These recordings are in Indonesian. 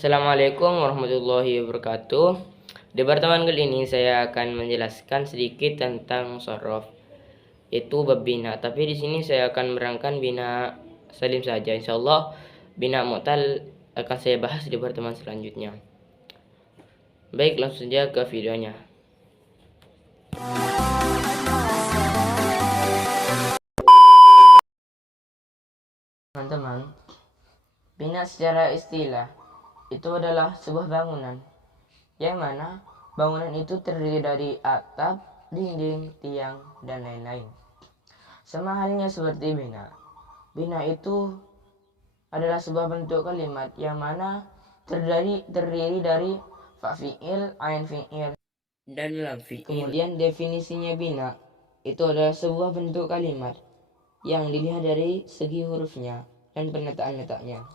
Assalamualaikum warahmatullahi wabarakatuh. Di pertemuan kali ini saya akan menjelaskan sedikit tentang sorof, itu bab bina. Tapi di sini saya akan merangkan bina salim saja. Insya Allah bina mu'tal akan saya bahas di pertemuan selanjutnya. Baik, langsung saja ke videonya. Teman-teman, bina secara istilah itu adalah sebuah bangunan yang mana bangunan itu terdiri dari atap, dinding, tiang, dan lain-lain. Sama halnya seperti bina. Bina itu adalah sebuah bentuk kalimat yang mana terdiri dari fa fi'il, ain fi'il, dan lam fi'il. Kemudian definisinya bina itu adalah sebuah bentuk kalimat yang dilihat dari segi hurufnya dan penataan letaknya.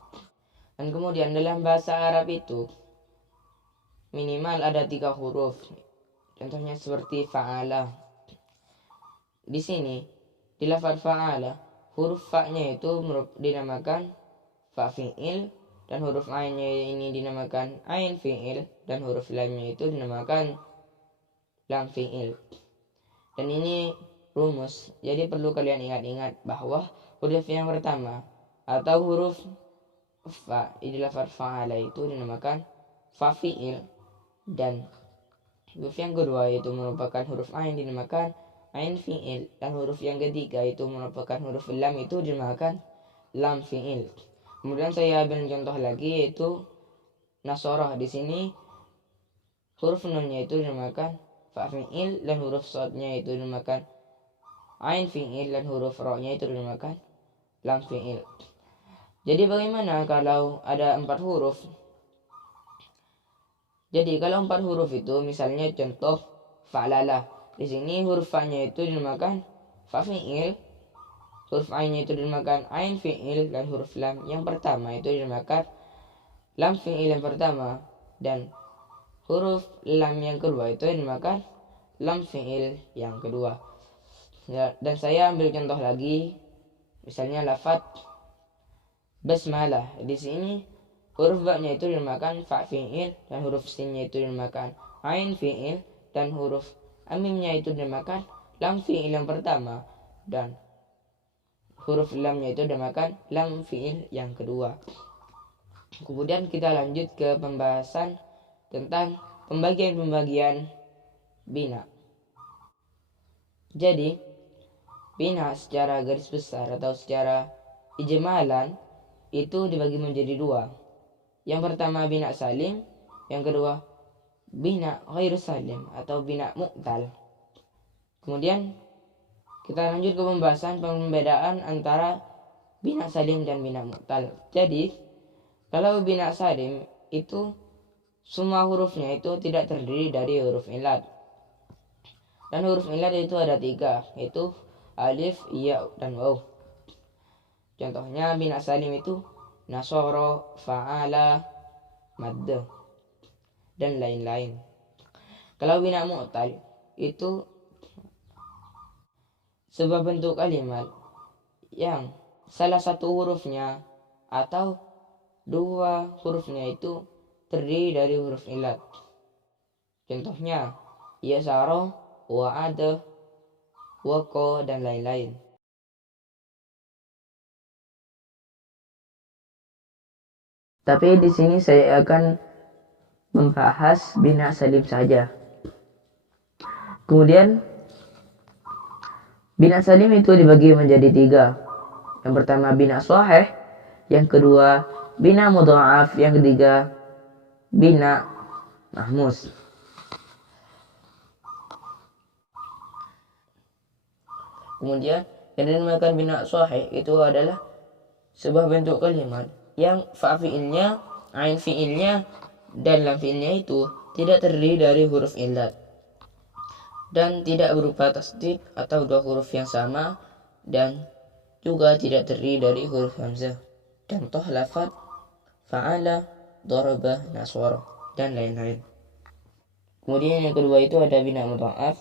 Dan kemudian dalam bahasa Arab itu minimal ada 3 huruf. Contohnya seperti fa'ala. Di sini di lafaz fa'ala, huruf fa-nya itu dinamakan fa fi'il, dan huruf ainnya ini dinamakan ain fi'il, dan huruf lamnya itu dinamakan lam fi'il. Dan ini rumus, jadi perlu kalian ingat-ingat bahwa huruf yang pertama atau huruf fa di lafaz fa'ala itu dinamakan fa fi'il, dan huruf yang kedua itu merupakan huruf ain dinamakan ain fi'il, dan huruf yang ketiga itu merupakan huruf lam itu dinamakan lam fi'il. Kemudian saya ambil contoh lagi yaitu nasoroh. Di sini huruf nunnya itu dinamakan fa fi'il, dan huruf sodnya itu dinamakan ain fi'il, dan huruf ro-nya itu dinamakan lam fi'il. Jadi bagaimana kalau ada 4 huruf? Jadi kalau 4 huruf itu misalnya contoh fa'lalah. Di sini huruf fa-nya itu dinamakan fa fi'il, huruf ainnya itu dinamakan ain fi'il, dan huruf lam yang pertama itu dinamakan lam fi'il yang pertama, dan huruf lam yang kedua itu dinamakan lam fi'il yang kedua. Ya, dan saya ambil contoh lagi, misalnya lafaz basmalah. Di sini huruf ba-nya itu dinamakan fa fi'il, dan huruf sin-nya itu dinamakan ain fi'il, dan huruf amimnya itu dinamakan lam fi'il yang pertama, dan huruf lamnya itu dinamakan lam fi'il yang kedua. Kemudian kita lanjut ke pembahasan tentang pembagian-pembagian bina. Jadi bina secara garis besar atau secara ijmalan itu dibagi menjadi 2. Yang pertama bina salim, yang kedua bina ghairu salim atau bina mu'tal. Kemudian kita lanjut ke pembahasan pembedaan antara bina salim dan bina mu'tal. Jadi kalau bina salim itu semua hurufnya itu tidak terdiri dari huruf ilat. Dan huruf ilat itu ada 3, yaitu alif, ya, dan waw. Contohnya bina salim itu nasoro, fa'ala, madda, dan lain-lain. Kalau bina mu'tal itu sebuah bentuk kalimat yang salah satu hurufnya atau 2 hurufnya itu terdiri dari huruf ilat. Contohnya yasaro, wa'ada, wako, dan lain-lain. Tapi di sini saya akan membahas bina salim saja. Kemudian bina salim itu dibagi menjadi 3. Yang pertama bina shahih, yang kedua bina mudha'af, yang ketiga bina mahmus. Kemudian yang dinamakan bina shahih itu adalah sebuah bentuk kalimat yang fa fi'ilnya, ain fi'ilnya, dan lam fi'ilnya itu tidak terdiri dari huruf ilat, dan tidak berupa tasdid atau 2 huruf yang sama, dan juga tidak terdiri dari huruf hamzah. Contoh lafaz fa'ala, daraba, naswara, dan lain-lain. Kemudian yang kedua itu ada bina mudha'af,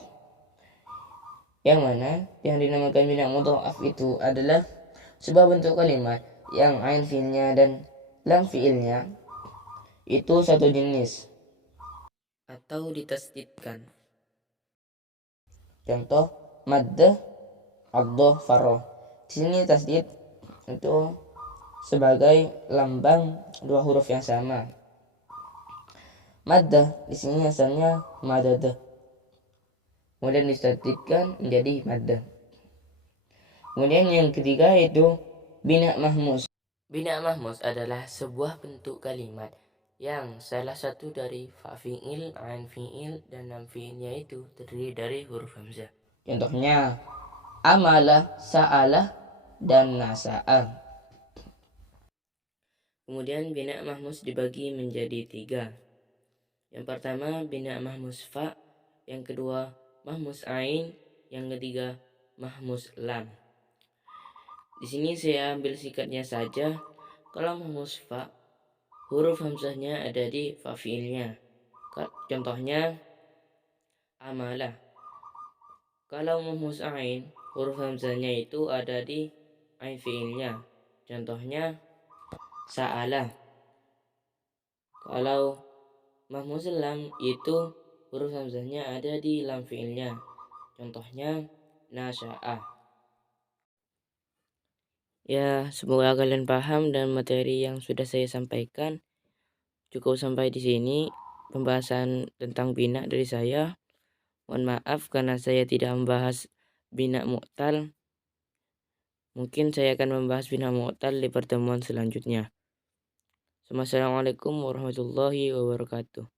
yang mana yang dinamakan bina mudha'af itu adalah sebuah bentuk kalimat yang ain fi'ilnya dan lam fi'ilnya itu satu jenis atau ditasdidkan. Contoh maddah addoh faroh. Di sini tasdid itu sebagai lambang dua huruf yang sama. Maddah di sini asalnya madadah, kemudian ditasdidkan menjadi maddah. Kemudian yang ketiga yaitu bina mahmus. Bina mahmus adalah sebuah bentuk kalimat yang salah satu dari fa fi'il, ain fi'il, dan lam fi'ilnya itu terdiri dari huruf hamzah. Contohnya amalah, sa'alah, dan nasa'a. Kemudian bina mahmus dibagi menjadi 3. Yang pertama bina mahmus fa, yang kedua mahmus ain, yang ketiga mahmus lam. Di sini saya ambil sikatnya saja. Kalau mahmus fa, huruf hamzahnya ada di fa fi'ilnya. Contohnya amalah. Kalau mahmus ain, huruf hamzahnya itu ada di ain fi'ilnya. Contohnya sa'alah. Kalau mahmus lam itu huruf hamzahnya ada di lam fi'ilnya. Contohnya nasya'a. Ya, semoga kalian paham dan materi yang sudah saya sampaikan. Cukup sampai di sini pembahasan tentang bina dari saya. Mohon maaf karena saya tidak membahas bina mu'tal. Mungkin saya akan membahas bina mu'tal di pertemuan selanjutnya. Assalamualaikum warahmatullahi wabarakatuh.